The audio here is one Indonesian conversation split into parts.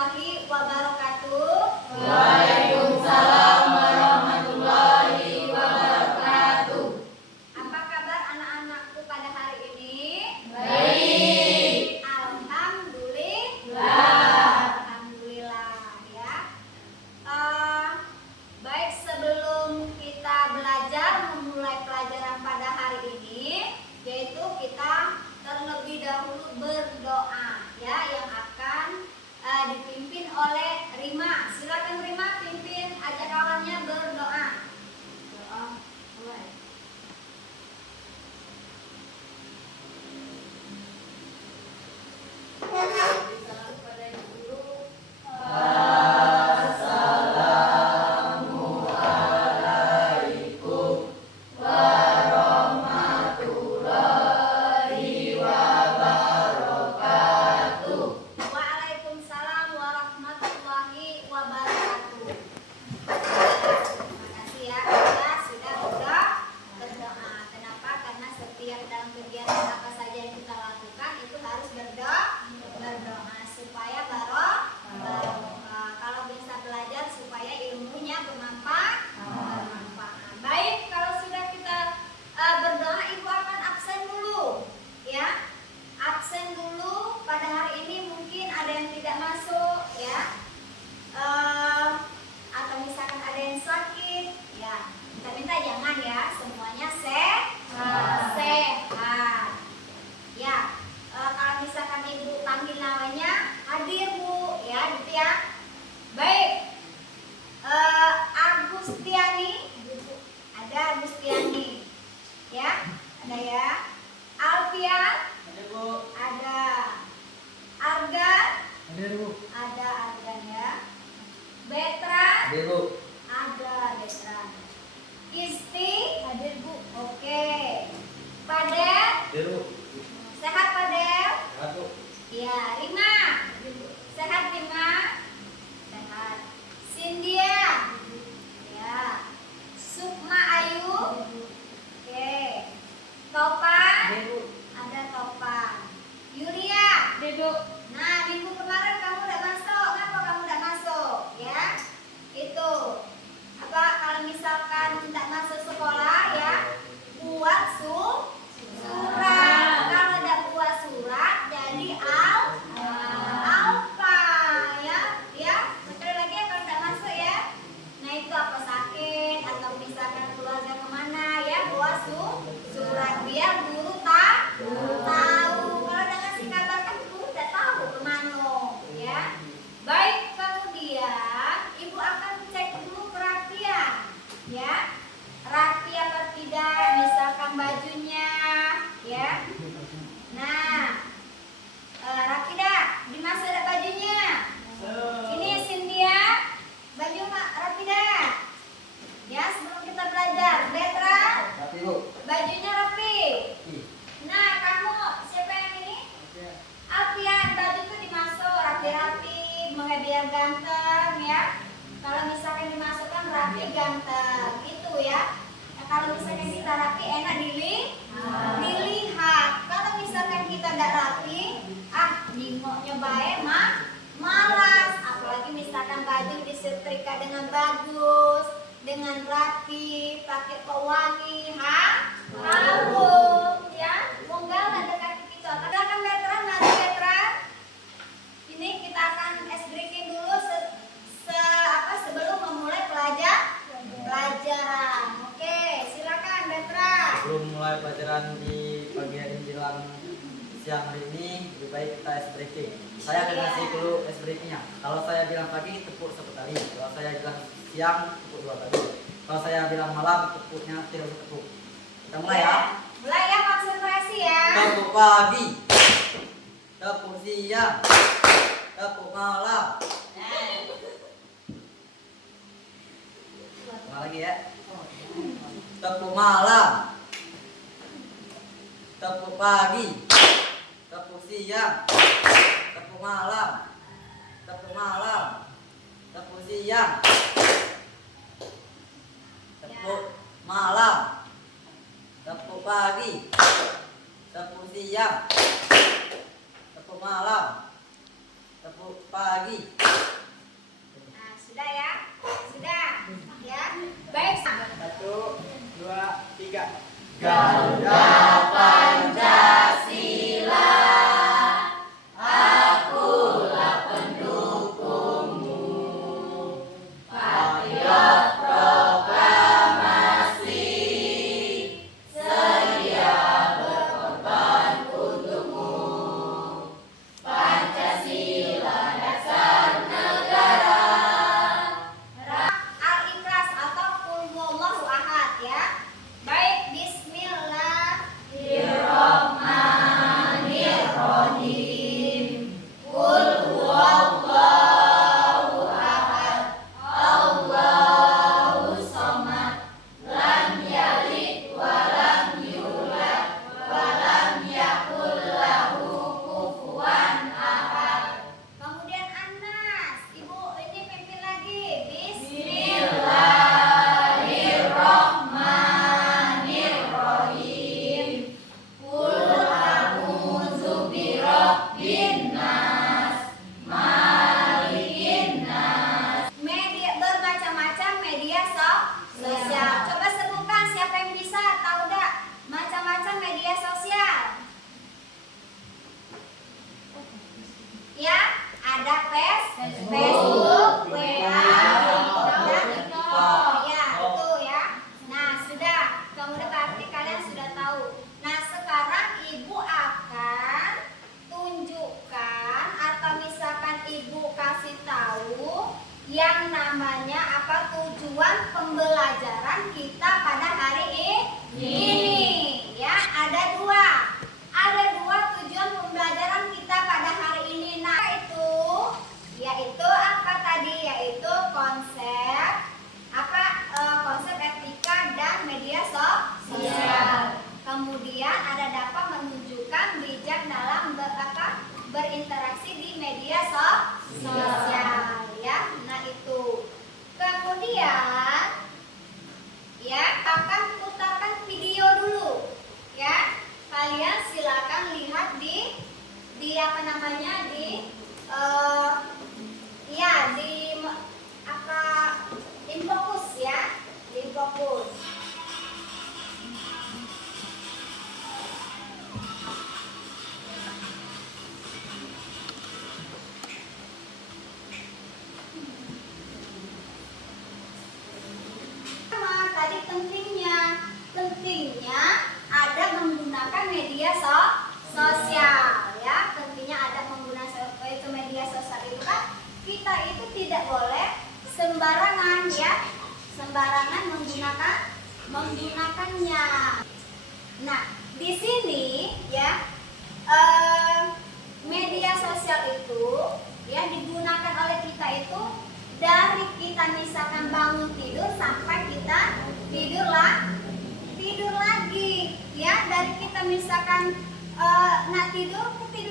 warahmatullahi wabarakatuh. Waalaikumsalam warahmatullahi wabarakatuh. Apa kabar anak-anakku pada hari ini? Baik. Alhamdulillah ya. Baik, sebelum kita belajar memulai pelajaran pada hari ini, yaitu kita terlebih dahulu berdoa ya, yang akan dipimpin oleh Rima. Silakan Rima, pimpin ajak kawannya berdoa. Doa mulai. Salam kepada Ibu Guru. Assalamualaikum warahmatullahi wabarakatuh. Waalaikumsalam warahmatullahi wabarakatuh. Terima kasih ya, kita sudah berdoa. Kenapa? Karena setiap dalam kegiatan apa saja yang kita lakukan itu harus berdoa supaya barokah. Kalau bisa belajar supaya ilmunya bermanfaat. Baik, kalau sudah kita berdoa, Ibu akan absen dulu ya. Absen dulu pada hari ini, mungkin ada yang tidak masuk ya, atau misalkan ada yang sakit ya, kita minta jangan ya, semuanya sehat ya. Kalau misalkan Ibu panggil namanya, hadir Bu ya, gitu ya. Baik, Agustiani, ada Agustiani ya, ada ya. Alfian, Ada Bu. ada. Argan, Ada Bu. ada Argan ya. Betran, Ada Bu. ada Betran. Isti, hadir Bu. Oke. Padel, Ada Bu. sehat Padel? Satu. Ya. Rima, sehat Rima? Sehat. Cynthia, ya. Sukma Ayu, oke. Topan, Ada Bu. ada Topan. Yulia, Ada Bu. nah, minggu kemarin kamu udah masuk. Kenapa kamu udah masuk? Ya, itu apa? Kalau misalkan tidak masuk sekolah ya, buat surat. Kalau tidak buat surat, jadi alfa ya. Ya, sekali lagi ya, kalau tidak masuk ya. Nah, itu apa, sakit atau misalkan keluarga kemana ya, buat surat biar guru tahu. Kalau udah ngasih kabar kan guru udah tahu kemana ya. Baik, kemudian Ibu akan cek dulu kerapian ya, rapi apa tidak, misalkan bajunya ya. Nah, rapi dah, di masa ada bajunya. Ini Cynthia, baju rapi dah ya, sebelum kita belajar. Betra, Tapi Bu. bajunya rapi. Nah, kamu siapa yang ini? Alfian, baju tuh dimasuk rapi-rapi, biar ganteng ya. Kalau misalkan dimasukkan rapi ganteng, gitu ya. Nah, kalau misalkan kita rapi enak dilihat. Kalau misalkan kita tidak rapi, ningoknya baik malas. Apalagi misalkan baju disetrika dengan bagus, dengan rapi, pakai pewangi, harum ya. Monggal ada kaki kita. Silakan Betran, mari Betran. Ini kita akan ice breaking dulu sebelum memulai pelajaran. Oke, silakan Betran. Sebelum mulai pelajaran di pagi hari menjelang siang hari ini, lebih baik kita ice breaking. Saya akan kasih dulu ice breakingnya. Kalau saya bilang pagi, tepuk satu kali. Kalau saya bilang siang, tepuk dua kali. Kalau saya bilang malam, tepuknya tidak usah tepuk. Kita mulai ya. Mulai ya, konsentrasi ya. Tepuk pagi, tepuk siang, tepuk malam. Ulang lagi ya. Tepuk malam, tepuk pagi, tepuk siang, tepuk malam, tepuk malam, tepuk siang, tepuk malam, tepuk pagi, tepuk siang, tepuk malam, tepuk pagi, ya ada Facebook, WA, dan TikTok. Ya, itu ya. Nah, sudah. Kemudian berarti kalian sudah tahu. Nah, sekarang Ibu akan tunjukkan atau misalkan Ibu kasih tahu yang namanya apa tujuan pembelajaran kita pada hari ini. Ya, ada dua tujuan pembelajaran kita pada hari ini. Nah, yaitu apa tadi? Yaitu konsep etika dan media sosial. Kemudian ada dapat menunjukkan bijak dalam berinteraksi di media sosial. Ya, nah itu. Kemudian ya akan putarkan video dulu. Ya, kalian silakan lihat di apa namanya di Infokus ya, di Infokus. Tadi pentingnya ada menggunakan media sosial ya, pentingnya ada menggunakan media sosial itu kan kita itu tidak boleh sembarangan menggunakannya. Nah, di sini ya media sosial itu ya digunakan oleh kita itu dari kita misalkan bangun tidur sampai kita tidur lagi ya, dari kita misalkan nak tidur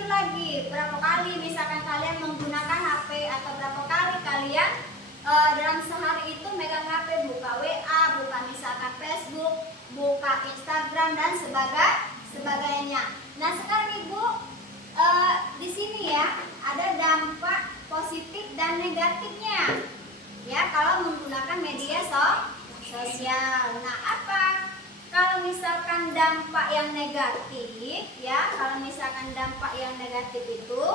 lagi. Berapa kali misalkan kalian menggunakan HP atau berapa kali kalian dalam sehari itu megang HP, buka WA, buka misalkan Facebook, buka Instagram dan sebagainya. Nah, sekarang Ibu di sini ya ada dampak positif dan negatifnya ya kalau menggunakan media sosial. Nah, apa kalau misalkan dampak yang negatif ya, kalau misalkan dampak yang negatif itu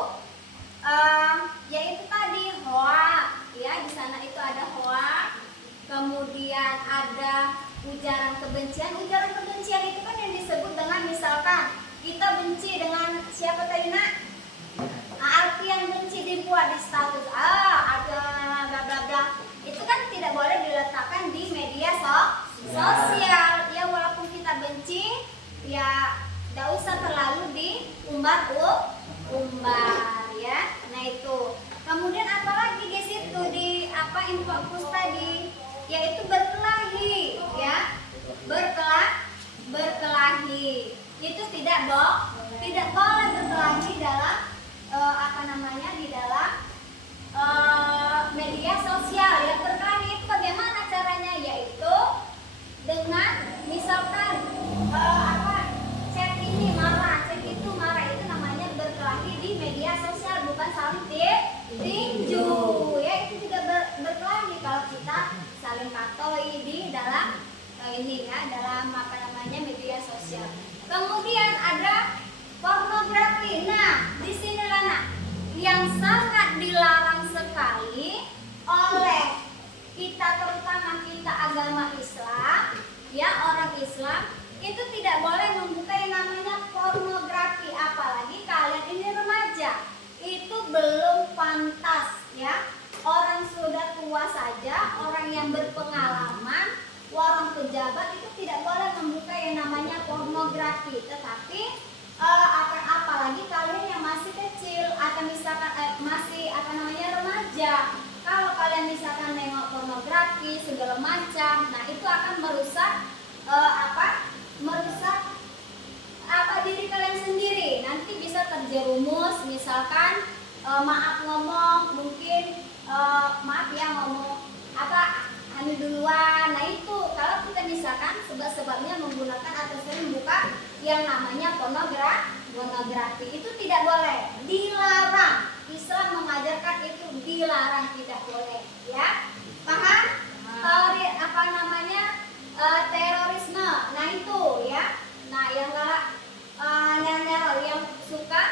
yaitu tadi hoax ya, di sana itu ada hoax, kemudian ada ujaran kebencian. Ujaran kebencian itu kan yang disebut dengan misalkan kita benci dengan siapa tadi nak? Artian benci dibuat di status ada bla bla bla. Itu kan tidak boleh diletakkan di media sosial. Ya, walaupun kita benci ya tidak usah terlalu diumbar ya. Nah, itu. Kemudian apalagi di situ di Infokus tadi yaitu berkelahi ya. Berkelahi. Itu tidak boleh berkelahi dalam di dalam media sosial ya. Berkelahi itu bagaimana caranya? Yaitu dengan misalkan chat ini marah, chat itu marah, itu namanya berkelahi di media sosial, bukan saling tinju ya. Itu juga berkelahi kalau kita saling katoi di dalam dalam media sosial. Kemudian ada pornografi. Nah, di sinilah yang sangat dilarang sekali oleh kita, terutama kita agama Islam ya, orang Islam itu tidak boleh membuka yang namanya pornografi, apalagi kalian ini remaja. Itu belum pantas ya. Orang sudah tua saja, orang yang berpengalaman, orang pejabat itu tidak boleh membuka yang namanya pornografi. Tetapi apalagi kalian yang masih kecil atau misalkan masih remaja, kalau kalian misalkan nengok pornografi segala macam, nah itu akan merusak diri kalian sendiri. Nanti bisa terjerumus misalkan maaf ngomong, mungkin maaf ya ngomong hamil duluan. Nah, itu kalau kita misalkan sebab-sebabnya menggunakan atau sering buka yang namanya pornografi itu tidak boleh, dilarang. Islam mengajarkan itu dilarang, tidak boleh ya. Paham? Terorisme. Nah, itu ya. Nah, yang suka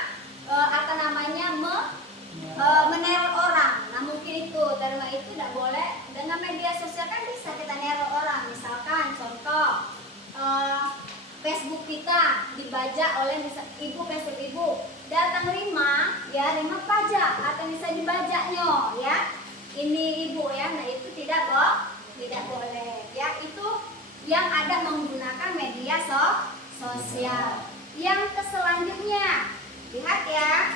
dibajak oleh ibu Facebook ibu. Datang rima, ya rima pajak atau bisa dibajaknya, ya. Ini ibu ya, nah itu tidak boleh, ya. Itu yang ada menggunakan media sosial. Yang selanjutnya, lihat ya.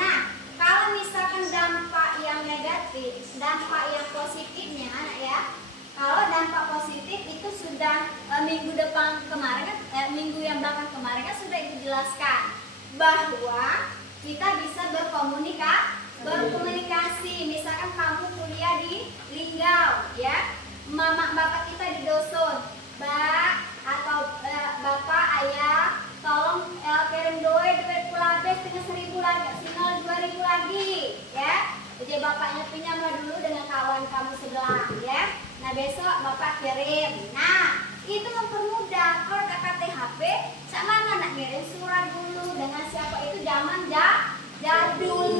Nah, kalau misalkan dampak yang negatif, dampak yang positifnya, anak ya. Kalau dampak positif itu sudah minggu depan kemarin kan, minggu yang belakang kemarin kan sudah itu jelaskan bahwa kita bisa berkomunikasi. Misalkan kamu kuliah di Linggau, ya, mama bapak kita di Doson, atau bapak ayah, tolong kirim duit pula habis dengan 1.000 lagi, tinggal 2.000 lagi, ya. Jadi bapaknya pinjamlah dulu dengan kawan kamu sebelah, ya. Nah besok bapak kirim. Nah itu mempermudah. Kalau kakak THP, sama nak ngirim surat dulu dengan siapa itu zaman jadul,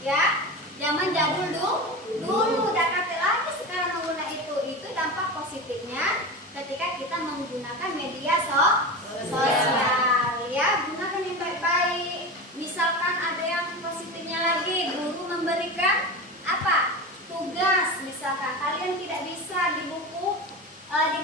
ya. Zaman jadul dulu. Kakak lagi sekarang menggunakan itu dampak positifnya ketika kita menggunakan media sosial, ya. Gunakan yang baik-baik. Misalkan ada yang positifnya lagi, guru memberikan apa? Tugas, misalkan kalian tidak bisa di buku di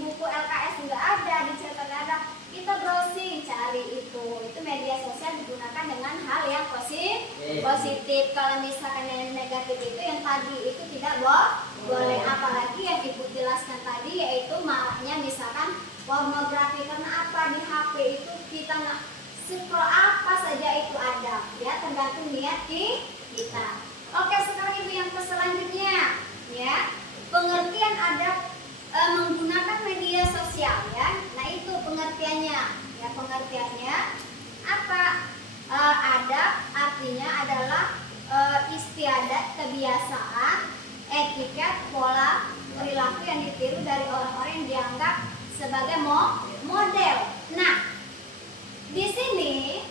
buku LKS nggak ada, dicetak ada, kita browsing cari itu media sosial digunakan dengan hal yang positif. Kalau misalkan yang negatif itu yang tadi itu tidak boleh, apalagi yang ibu jelaskan tadi yaitu malahnya misalkan pornografi. Karena apa? Di HP itu kita nggak scroll apa saja itu ada, ya, tergantung niat kita. Oke, sekarang ibu yang selanjutnya, ya, pengertian ada menggunakan media sosial, ya. Nah itu pengertiannya, ya, pengertiannya apa? Adab artinya adalah istiadat, kebiasaan, etiket, pola perilaku yang ditiru dari orang-orang yang dianggap sebagai model. Nah, di sini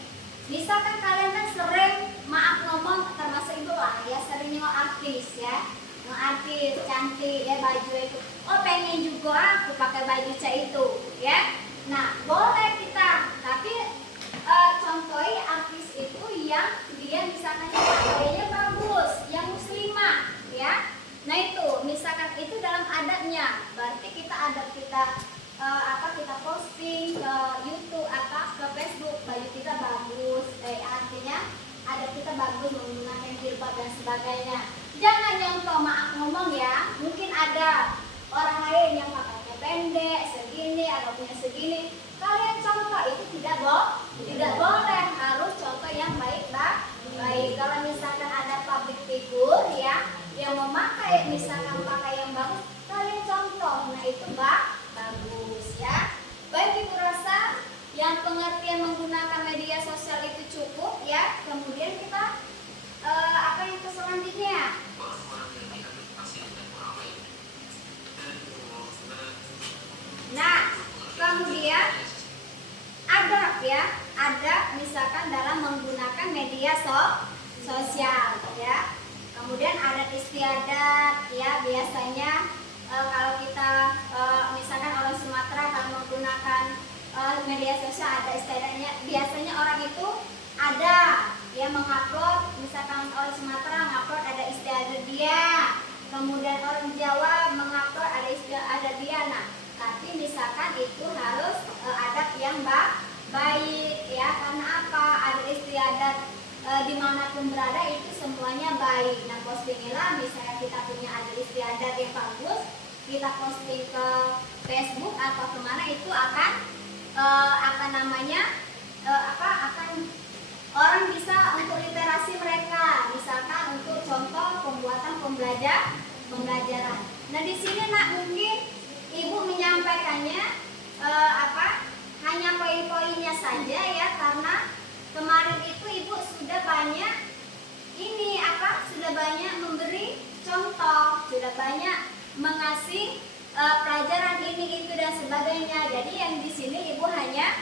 misalkan kalian kan sering, maaf ngomong, termasuk ibu lah ya, sering nengok artis, ya, artis cantik ya, baju itu, oh pengen juga aku pakai baju itu, ya. Nah boleh kita, tapi contohi artis itu yang dia misalkan gayanya bagus, yang muslimah, ya. Nah itu misalkan itu dalam adabnya, berarti kita adab kita kita posting ke YouTube atau ke Facebook, baju kita bagus, artinya ada kita bagus menggunakan jilbab dan sebagainya. Jangan nyontoh, maaf ngomong ya, mungkin ada orang lain yang pakainya pendek segini atau punya segini, kalian contoh itu tidak boleh, harus contoh yang baik. Kalau misalkan ada public figure, ya, yang memakai misalkan pakai yang bagus, kalian contoh, nah itu bagus, ya. Baik, ibu rasa yang pengertian menggunakan media sosial itu cukup, ya. Kemudian kita apa yang selanjutnya? Nah, kemudian adab, ya, adab misalkan dalam menggunakan media sosial, ya. Kemudian adat istiadat, ya, biasanya kalau kita misalkan orang Sumatera kalau menggunakan media sosial ada istiadatnya. Biasanya orang itu ada ya mengupload, misalkan orang Sumatera mengupload ada istiadat dia. Kemudian orang Jawa mengupload ada istiadat dia. Nah, tapi misalkan itu harus adat yang baik, ya. Karena apa? Ada istiadat dimanapun berada itu semuanya baik. Nah, postingilah misalnya kita punya adat istiadat yang bagus, kita posting ke Facebook atau kemana, itu akan akan orang bisa untuk literasi mereka, misalkan untuk contoh pembuatan pembelajaran. Nah di sini nak mungkin ibu menyampaikannya hanya poin-poinnya saja, ya, karena kemarin itu ibu sudah banyak sudah banyak memberi contoh, sudah banyak mengasih pelajaran ini itu dan sebagainya. Jadi yang di sini ibu hanya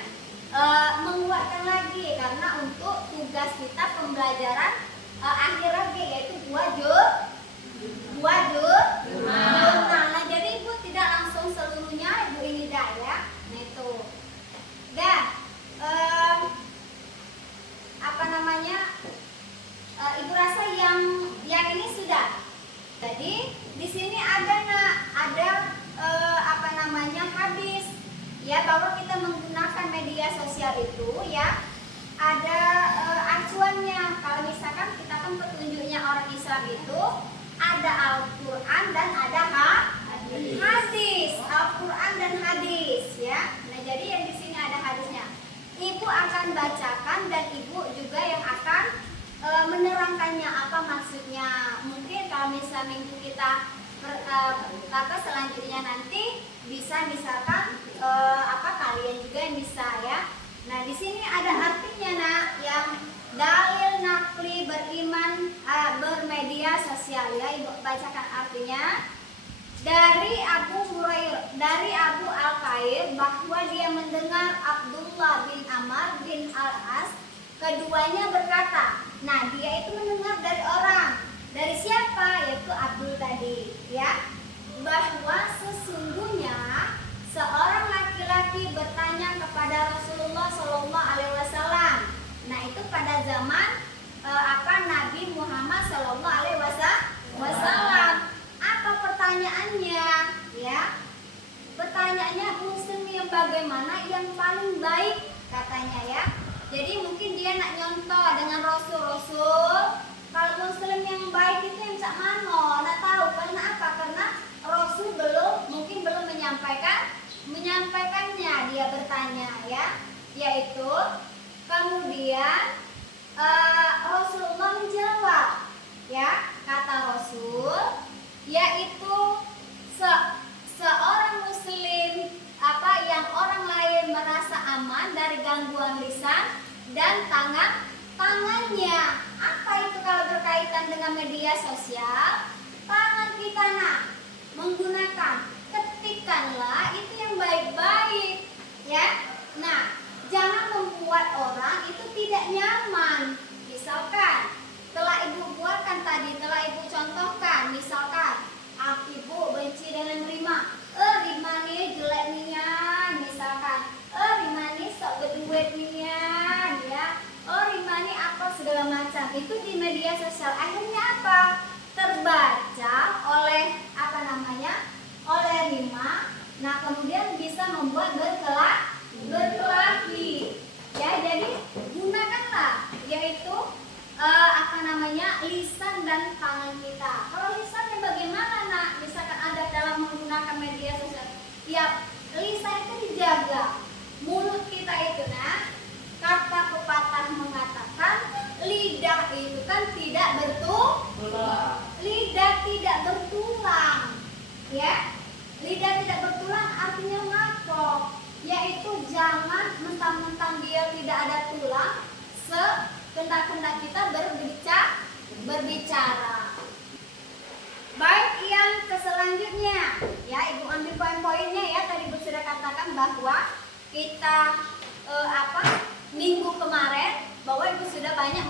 menguatkan lagi karena untuk tugas kita pembelajaran akhir lagi yaitu dua jurnal. Nah, jadi ibu tidak langsung seluruhnya ibu ini dah, ya ada acuannya. Kalau misalkan kita kan petunjuknya orang Islam itu ada Al-Quran dan ada hadis. Al-Quran dan hadis ya. Nah jadi yang di sini ada hadisnya. Ibu akan bacakan dan ibu juga yang akan menerangkannya apa maksudnya. Mungkin kalau misalnya minggu kita selanjutnya nanti bisa misalkan kalian juga yang bisa ya. Nah di sini ada artinya nak, yang dalil nakli beriman bermedia sosial ya. Ibu bacakan artinya. Dari dari Abu Al-Qair bahwa dia mendengar Abdullah bin Amr bin Al-As keduanya berkata. Nah dia itu mendengar dari orang. Dari siapa? Yaitu Abdul tadi ya. Bahwa sesungguhnya seorang laki-laki bertanya kepada Rasulullah Shallallahu Alaihi Wasallam. Nah itu pada zaman Nabi Muhammad Shallallahu Alaihi Wasallam. Apa pertanyaannya? Ya, pertanyaannya muslim yang bagaimana yang paling baik katanya ya. Jadi mungkin dia nak nyontoh dengan Rasul. Kalau muslim yang baik itu yang cak mano, nak tahu karena apa? Karena Rasul mungkin belum menyampaikannya. Dia bertanya ya, yaitu kemudian Rasulullah menjawab ya, kata Rasul, yaitu seorang muslim yang orang lain merasa aman dari gangguan lisan dan tangannya. Apa itu kalau berkaitan dengan media sosial? Tangan kita nak menggunakan, ketikkanlah itu yang baik-baik ya. Nah jangan membuat orang itu tidak nyaman. Misalkan telah ibu buatkan tadi, telah ibu contohkan, misalkan ibu benci dengan Rima. Rima nih jelek nian, misalkan. Rima nih sok berduit nian, ya. Rima nih apa segala macam. Itu di media sosial. Akhirnya apa? Terbaca oleh oleh Rima. Nah kemudian bisa membuat berkelahi. Ya jadi gunakanlah, yaitu lisan dan tangan kita. Kalau lisannya bagaimana nak? Misalkan ada dalam menggunakan media sosial, ya lisan itu dijaga. Mulut kita itu nak, kata pepatah mengatakan lidah itu kan tidak lidah tidak bertulang, ya. Lidah tidak bertulang artinya ngapok, yaitu jangan mentang-mentang dia tidak ada tulang, sekendak-kendak kita berbicara. Baik, yang selanjutnya ya, ibu ambil poin-poinnya ya. Tadi ibu sudah katakan bahwa kita minggu kemarin bahwa ibu sudah banyak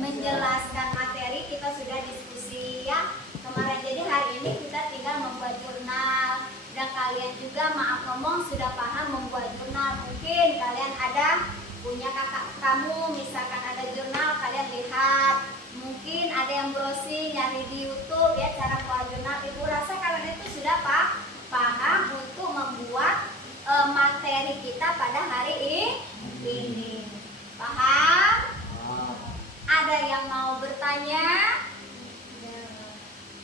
menjelaskan materi, kita sudah diskusi ya kemarin. Jadi hari ini kita tinggal membuat jurnal, dan kalian juga maaf ngomong sudah paham membuat jurnal. Mungkin kalian ada punya kakak kamu misalkan ada jurnal, kalian lihat. Mungkin ada yang browsing nyari di YouTube ya cara buat jurnal. Ibu rasa kalian itu sudah paham untuk membuat materi kita pada hari ini. Paham? Ada yang mau bertanya?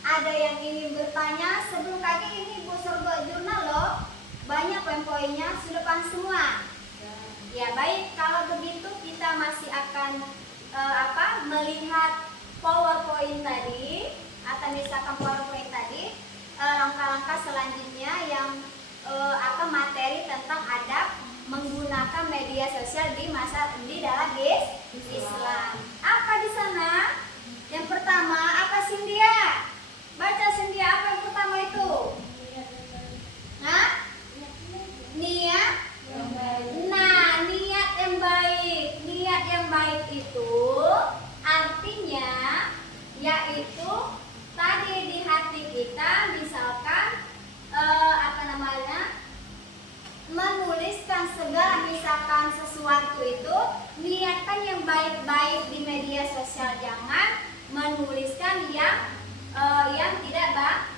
Ada yang ingin bertanya? Sebelum kali ini ibu suruh buat jurnal loh. Banyak poin-poinnya, sudah paham semua? Ya baik, kalau begitu kita masih akan melihat PowerPoint tadi, atau misalkan PowerPoint tadi, langkah-langkah selanjutnya yang materi tentang adab menggunakan media sosial di dalam Islam. Apa di sana? Yang pertama apa, Cynthia? Baca Cynthia, apa yang pertama itu? Niat. Nah, niat yang baik. Niat yang baik itu artinya yaitu tadi di hati kita misalkan menuliskan segala misalkan sesuatu itu, niatkan yang baik-baik di media sosial, jangan menuliskan yang tidak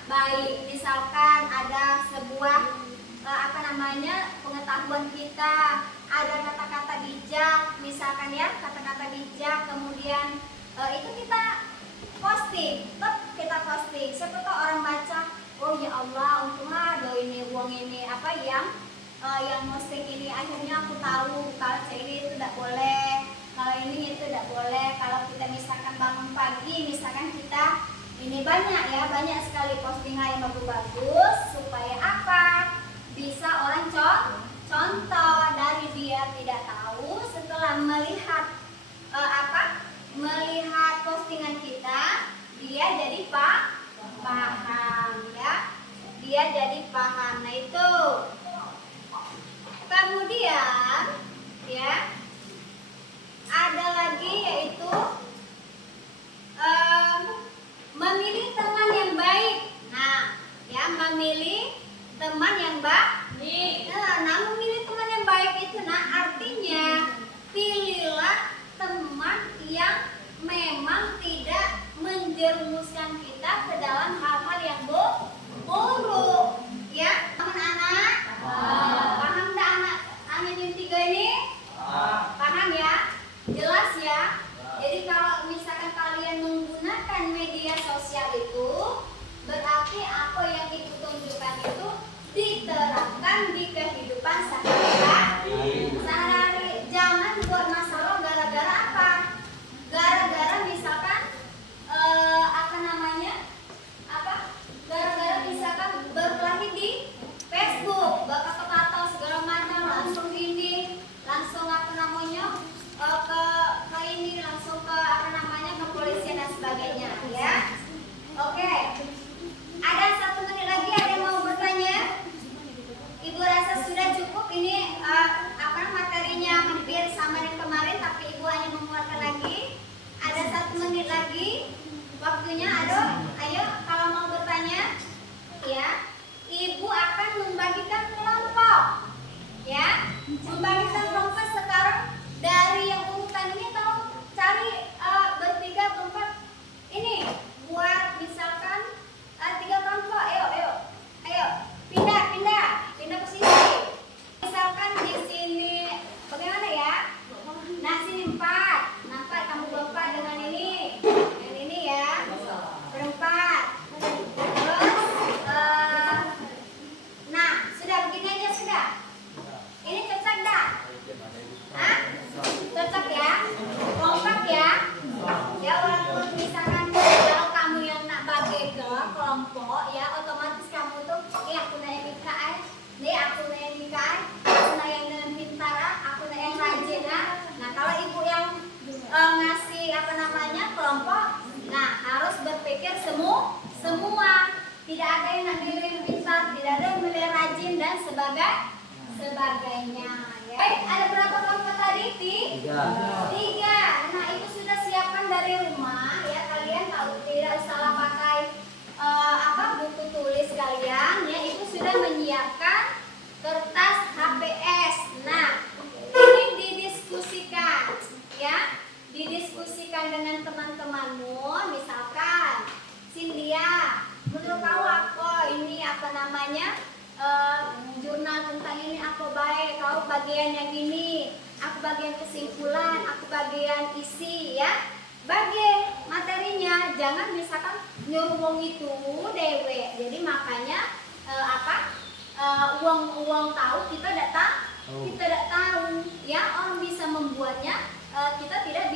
baik. Misalkan ada sebuah pengetahuan kita, ada kata-kata bijak, misalkan ya kata-kata bijak, kemudian itu kita posting, siapa tahu orang baca, oh ya Allah, untunglah do ini uang ini apa yang posting ini, akhirnya aku tahu kalau ini itu tidak boleh, kalau ini itu tidak boleh. Kalau kita misalkan bangun pagi, misalkan kita ini banyak sekali postingan yang bagus-bagus, supaya apa? Bisa orang contoh dari dia tidak tahu, setelah melihat melihat postingan kita, dia jadi paham ya, dia jadi paham. Nah itu. Kemudian ya ada lagi yaitu memilih teman yang baik. Nah ya, memilih teman yang baik. Nah, memilih teman yang baik itu artinya pilihlah teman yang memang tidak menjerumuskan kita ke dalam hal-hal yang buruk ya, teman-anak. Paham tak anak yang tiga ini? Paham ya? Jelas ya? Jadi kalau misalkan kalian menggunakan media sosial itu, berarti apa yang ibu tunjukkan itu diterapkan di kehidupan sehari-hari. Jangan buat masalah gara-gara apa? Gara-gara misalkan gara-gara misalkan berkelahi di Facebook, kata-kata segala macam, langsung ke kepolisian dan sebagainya ya. Oke. Ada 1 menit lagi, ada yang mau bertanya? Ibu rasa sudah cukup ini materinya hampir sama dengan kemarin, tapi ibu hanya menguatkan lagi. Ada 1 menit lagi waktunya. Ayo kalau mau bertanya ya. Ibu akan membagikan kelompok ya, membagikan kelompok sekarang dari yang urutan ini, tahu cari bertiga berempat ini buat misalkan 3 kelompok. Ayo pindah ke sini. Misalkan di sini bagaimana ya? Nah sini 4, nampak kamu berempat dengan ini, dan ini ya berempat. Terus nah sudah begini aja sudah. Ini cocok dah? Hah? Cocok ya? Kompak ya? Ya walaupun misalkan kalau kamu yang nak bagi ke kelompok ya, otomatis kamu tuh aku nak yang nikah aku nak yang nikah, aku nak yang dengan pintar, aku nak yang rajin. Nah kalau ibu yang ngasih kelompok, nah harus berpikir semua, tidak ada yang nak milih yang pintar, tidak ada yang milih rajin dan sebagainya ya. Baik, ada berapa kelompok tadi? 3. Nah itu sudah siapkan dari rumah ya, kalian tidak salah pakai buku tulis kalian ya, itu sudah menyiapkan kertas HPS. Nah ini didiskusikan ya, didiskusikan dengan teman-temanmu. Misalkan Cynthia, menurut kamu apa ini jurnal tentang ini apa baik, kau bagian yang ini, aku bagian kesimpulan, aku bagian isi ya. Bagi materinya, jangan misalkan nyuruh wong itu dewe. Jadi makanya uang tahu kita tidak tahu ya, orang bisa membuatnya, kita tidak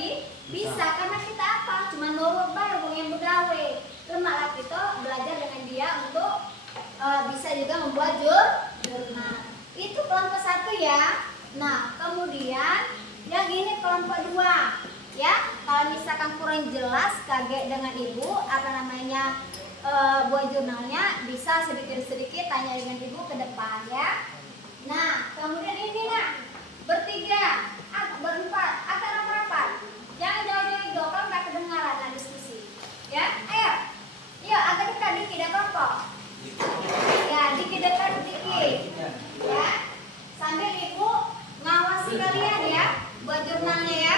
bisa karena kita cuma nurut bae wong yang begawe. Lemaklah kita belajar dengan dia untuk bisa juga membuat jurnal. Itu kelompok 1 ya. Nah kemudian yang ini kelompok 2 ya. Kalau misalkan kurang jelas, kaget dengan ibu buat jurnalnya, bisa sedikit-sedikit tanya dengan ibu ke depan ya. Nah kemudian ini bertiga, berempat, akan rapat. Jangan jauh-jauh kalau nggak kedengaran diskusi ya. Ayo agak dekat dikit, ada apa? Ya dikit dekat ya, sambil ibu ngawasi kalian ya buat jurnalnya ya.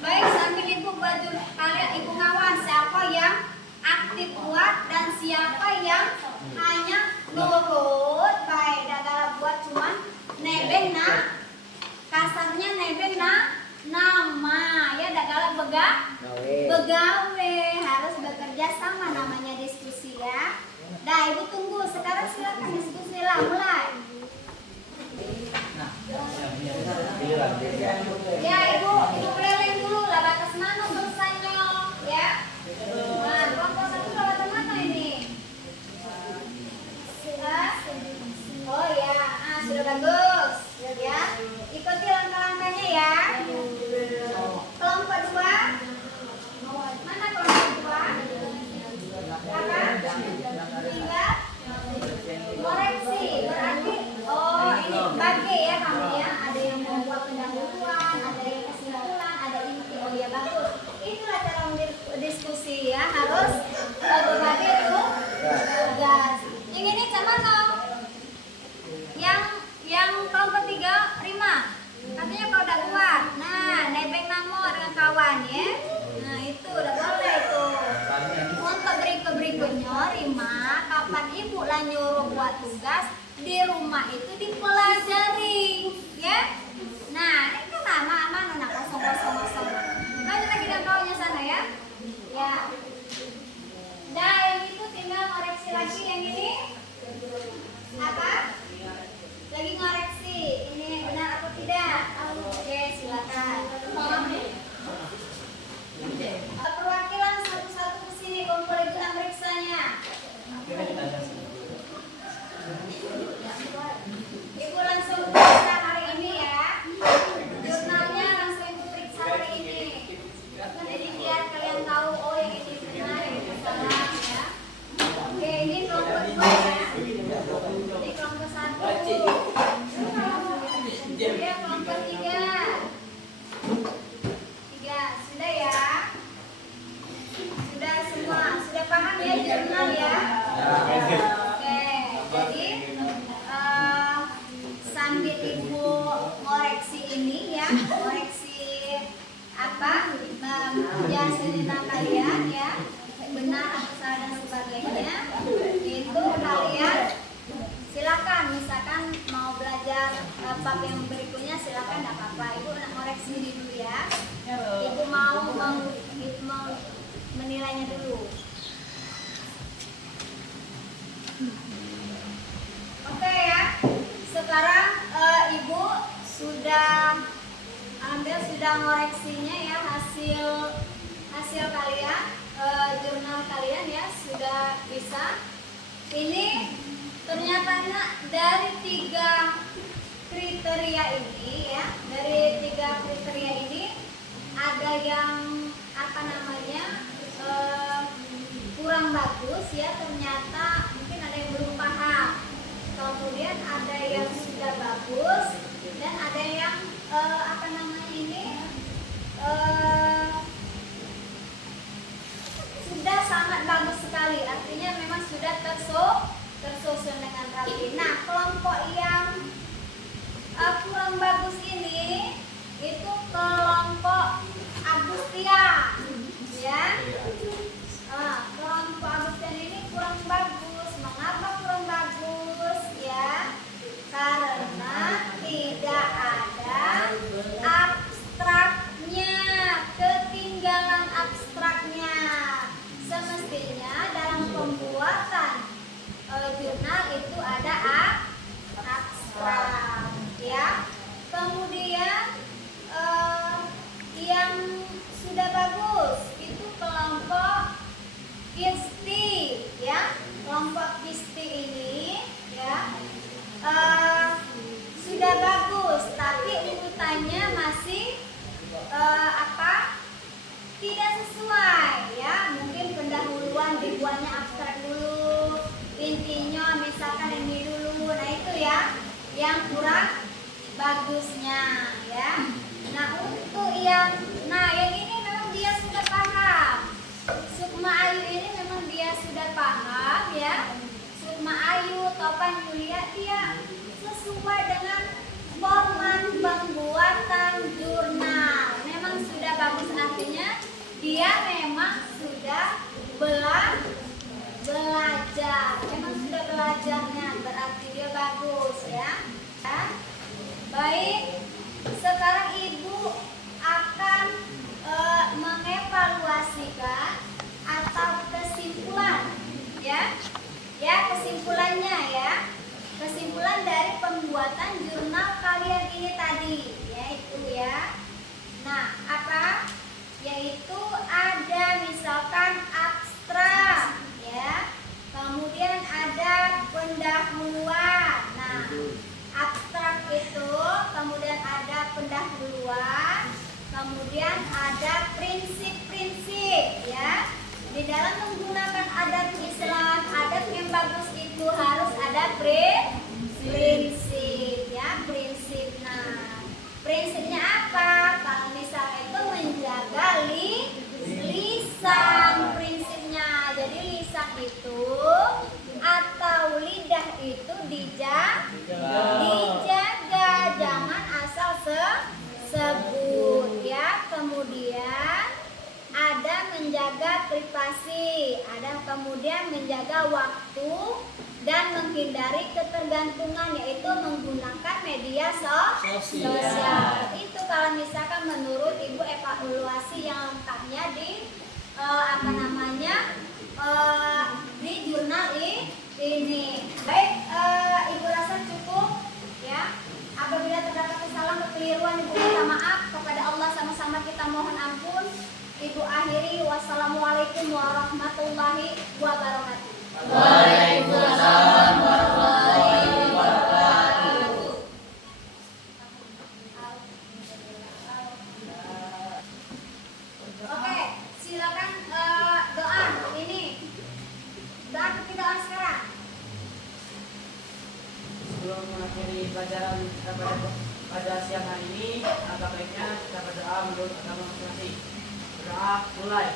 Baik, sambil ibu buat jurnal kalian, ibu ngawas siapa yang aktif buat dan siapa yang hanya nurut. Contohnya nebeng nama ya, dak galak begawe, harus bekerja sama, namanya diskusi ya. Dah ibu tunggu, sekarang silakan diskusi lah, mulai. Ya ibu keliling dulu lah, batas mana selesainya ya. Nah, kelompok satu lewat mana ini? Oh ya, sudah bagus ya. Ikuti langkah-langkahnya ya. Kelompok dua, mana kelompok dua? Apa? Tinggal koreksi, berarti oh ini bagi ya kamu ya. Ada yang membuat pendahuluan, ada yang kesimpulan, ada inti. Oh ya bagus. Itulah cara diskusi ya, harus berbagi tugas. Yang ini mana? Yang kelompok tiga, Rima. Katanya kau udah kuat. Nah, nebeng namo dengan kawan ya. Nah, itu udah boleh itu. Untuk berikutnya, Rima, kapan ibu lah nyuruh buat tugas di rumah itu dipelajari, ya. Nah, ini kan nama nona kosong. Lanjut lagi dan kaunya sana ya. Ya. Nah, yang itu tinggal koreksi lagi yang ini. Apa? Lagi ngoreksi, ini benar atau tidak? Oke, silakan. Perwakilan satu-satu ke sini, kumpul ibu meriksanya. Ibu langsung periksa hari ini ya. Jurnalnya langsung ibu periksa hari ini. Jadi biar kalian tahu, oh yang ini benar, yang ini salah ya. Oke, ini kelompok dua ya. Ini kelompok satu. Ya, kelompok tiga. Sudah ya? Sudah semua? Sudah paham ya jurnal ya? Oke, jadi sambil ibu koreksi ini ya, koreksi apa? Jasa kalian ya, benar atau salah dan sebagainya. Itu kalian silakan, misalkan mau belajar bab yang berikutnya silakan, tidak apa-apa. Ibu nak koreksi ini dulu ya. Ibu mau menilainya dulu. Oke ya. Sekarang ibu sudah ambil, sudah ngoreksinya ya, hasil kalian, jurnal kalian ya, sudah bisa. Ini ternyata dari 3 kriteria ini ya, dari 3 kriteria ini ada yang apa namanya kurang bagus ya, ternyata mungkin ada yang belum paham. Kemudian ada yang sudah bagus dan ada yang apa namanya ini sudah sangat bagus sekali, artinya memang sudah tersusun dengan rapi. Nah, kelompok yang kurang bagus ini itu kelompok Agustian ya. Kelompok Agustian ini kurang bagus. Mengapa kurang bagus ya? Karena tidak ada abstraknya, ketinggalan abstraknya. Semestinya dalam pembuatan jurnal itu ada abstrak ya. Kemudian yang sudah bagus itu kelompok Kisti ya. Kelompok Kisti ini ya sudah bagus, tapi urutannya masih tidak sesuai ya. Mungkin pendahuluan dibuatnya abstrak dulu, intinya misalkan ini dulu. Nah itu ya yang kurang bagusnya ya. Nah untuk yang ini memang dia sudah paham. Sukma Ayu ini memang dia sudah paham ya. Sukma Ayu, Topan, Yulia, dia sesuai dengan format pembuatan jurnal. Memang sudah bagus, artinya dia memang sudah belajar. Memang sudah belajarnya, berarti dia bagus ya. Baik, sekarang tujuan dari pembuatan jurnal kalian ini tadi, yaitu ya. Nah, apa? Yaitu ada misalkan abstrak, ya. Kemudian ada pendahuluan. Nah, abstrak itu kemudian ada pendahuluan, kemudian ada prinsip-prinsip, ya. Di dalam menggunakan adat Islam, adat yang bagus itu harus ada prinsip, ya, prinsip. Nah, prinsipnya apa? Kalau misalnya itu menjaga lisan prinsipnya. Jadi lisan itu atau lidah itu dijaga, jangan asal sebut, ya. Kemudian ada menjaga privasi, ada kemudian menjaga waktu dan menghindari ketergantungan, yaitu menggunakan media sosial. Itu kalau misalkan menurut Ibu evaluasi yang lengkapnya di di jurnal ini. Baik, Ibu rasa cukup, ya. Apabila terdapat kesalahan kekeliruan, Ibu minta maaf kepada Allah, sama-sama kita mohon ampun. Ibu akhiri, wassalamualaikum warahmatullahi wabarakatuh. Waalaikumsalam warahmatullahi wabarakatuh. Oke, silakan doa. Ini doa kita sekarang. Sebelum mengakhiri pelajaran kita pada siang hari ini, alangkah baiknya kita berdoa menurut agama masing-masing. Berdoa mulai.